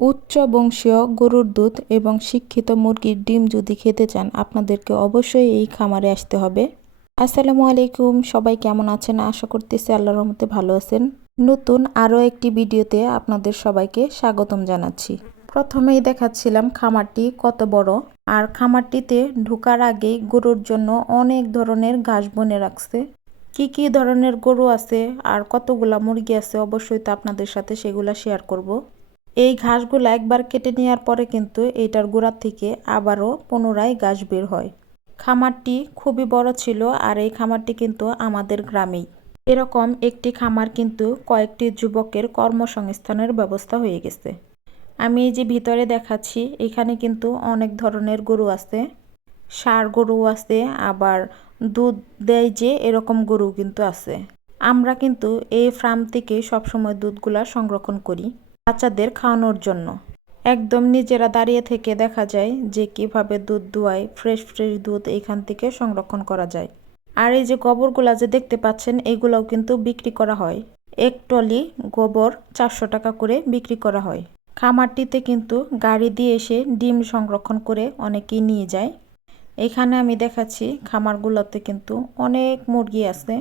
উচ্চ বংশীয় গরুর দুধ এবং শিক্ষিত মুরগির ডিম যদি খেতে চান, আপনাদেরকে অবশ্যই এই খামারে আসতে হবে। আসসালামু আলাইকুম, সবাই কেমন আছেন? আশা করতেছি আল্লাহর রহমতে ভালো আছেন। নতুন আরও একটি ভিডিওতে আপনাদের সবাইকে স্বাগতম জানাচ্ছি। প্রথমেই দেখাচ্ছিলাম খামারটি কত বড়। আর খামারটিতে ঢোকার আগেই গরুর জন্য অনেক ধরনের ঘাস বনে রাখছে। কি কি ধরনের গরু আছে আর কতগুলা মুরগি আছে, অবশ্যই তো আপনাদের সাথে সেগুলা শেয়ার করব। এই ঘাসগুলো একবার কেটে নেওয়ার পরে কিন্তু এইটার গোড়ার থেকে আবারও পুনরায় ঘাস বের হয়। খামারটি খুবই বড় ছিল আর এই খামারটি কিন্তু আমাদের গ্রামেই। এরকম একটি খামার কিন্তু কয়েকটি যুবকের কর্মসংস্থানের ব্যবস্থা হয়ে গেছে। আমি এই যে ভিতরে দেখাচ্ছি, এখানে কিন্তু অনেক ধরনের গরু আছে। সার গরু আছে, আবার দুধ দেয় যে এরকম গরু কিন্তু আছে। আমরা কিন্তু এই ফার্ম থেকে সবসময় দুধগুলা সংরক্ষণ করি। বাচ্চাদের খাওয়ানোর জন্য। একদম নিজেরা দাঁড়িয়ে থেকে দেখা যায় যে কীভাবে দুধ দুয়ায় ফ্রেশ ফ্রেশ দুধ এখান থেকে সংরক্ষণ করা যায়। আর এই যে গোবরগুলা যে দেখতে পাচ্ছেন, এগুলোও কিন্তু বিক্রি করা হয়। এক টলি গোবর চারশো টাকা করে বিক্রি করা হয়। খামারটিতে কিন্তু গাড়ি দিয়ে এসে ডিম সংরক্ষণ করে অনেকেই নিয়ে যায়। এখানে আমি দেখাচ্ছি খামারগুলোতে কিন্তু অনেক মুরগি আছে।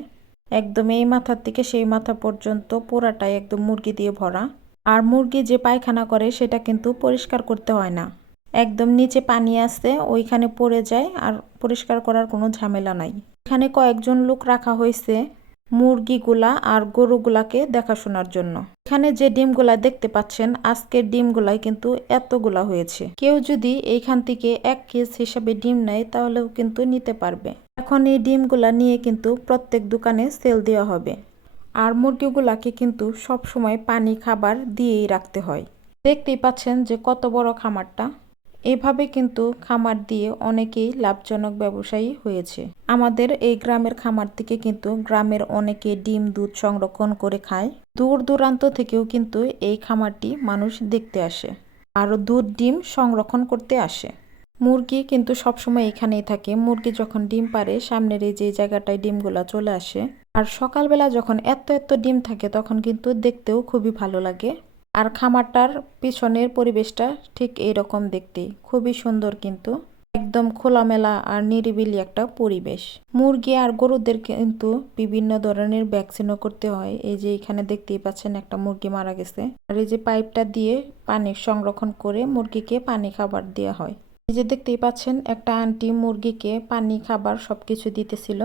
একদম এই মাথার থেকে সেই মাথা পর্যন্ত পুরাটাই একদম মুরগি দিয়ে ভরা। আর মুরগি যে পায়খানা করে সেটা কিন্তু পরিষ্কার করতে হয় না। একদম নিচে পানি আছে, ওইখানে পড়ে যায় আর পরিষ্কার করার কোনো ঝামেলা নাই। এখানে কয়েকজন লোক রাখা হয়েছে মুরগিগুলা আর গরুগুলাকে দেখাশোনার জন্য। এখানে যে ডিমগুলা দেখতে পাচ্ছেন, আজকের ডিমগুলাই কিন্তু এতগুলা হয়েছে। কেউ যদি এইখান থেকে এক কেজ হিসাবে ডিম নেয়, তাহলেও কিন্তু নিতে পারবে। এখন এই ডিমগুলা নিয়ে কিন্তু প্রত্যেক দোকানে সেল দেওয়া হবে। আর মুরগিগুলাকে কিন্তু সব সময় পানি, খাবার দিয়েই রাখতে হয়। দেখতেই পাচ্ছেন যে কত বড় খামারটা। এভাবে কিন্তু খামার দিয়ে অনেকেই লাভজনক ব্যবসায়ী হয়েছে। আমাদের এই গ্রামের খামার থেকে কিন্তু গ্রামের অনেকে ডিম, দুধ সংরক্ষণ করে খায়। দূর দূরান্ত থেকেও কিন্তু এই খামারটি মানুষ দেখতে আসে আর দুধ, ডিম সংরক্ষণ করতে আসে। মুরগি কিন্তু সবসময় এখানেই থাকে। মুরগি যখন ডিম পারে সামনের এই যে জায়গাটায় ডিমগুলা চলে আসে আর সকালবেলা যখন এত এত ডিম থাকে, তখন কিন্তু দেখতেও খুবই ভালো লাগে। আর খামারটার পিছনের পরিবেশটা ঠিক এইরকম দেখতে খুবই সুন্দর কিন্তু। একদম খোলামেলা আর নিরিবিলি একটা পরিবেশ। মুরগি আর গরুদের কিন্তু বিভিন্ন ধরনের ভ্যাকসিনও করতে হয়। এই যে এখানে দেখতেই পাচ্ছেন একটা মুরগি মারা গেছে। আর এই যে পাইপটা দিয়ে পানি সংরক্ষণ করে মুরগিকে পানি খাবার দেওয়া হয়। এই যে দেখতেই পাচ্ছেন একটা আন্টি মুরগিকে পানি খাবার সবকিছু দিতেছিল।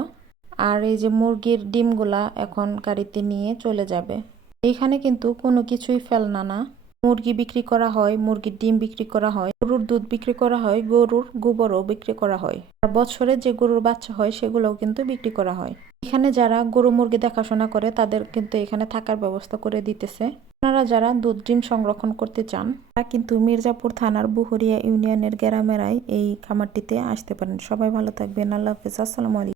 আর এই যে মুরগির ডিমগুলা এখন গাড়িতে নিয়ে চলে যাবে। এখানে কিন্তু কোনো কিছুই ফেলনা না। মুরগি বিক্রি করা হয়, মুরগির ডিম বিক্রি করা হয়, গরুর দুধ বিক্রি করা হয়, গরুর গোবরও বিক্রি করা হয়। আর বছরে যে গরুর বাচ্চা হয়, সেগুলোও কিন্তু বিক্রি করা হয়। এখানে যারা গরু মুরগি দেখাশোনা করে, তাদের কিন্তু এখানে থাকার ব্যবস্থা করে দিতেছে। আপনারা যারা দুধ, ডিম সংরক্ষণ করতে চান, তারা কিন্তু মির্জাপুর থানার বুহরিয়া ইউনিয়নের গ্রামেরাই এই খামারটিতে আসতে পারেন। সবাই ভালো থাকবেন। আল্লাহ হাফিজ। আসসালামু আলাইকুম।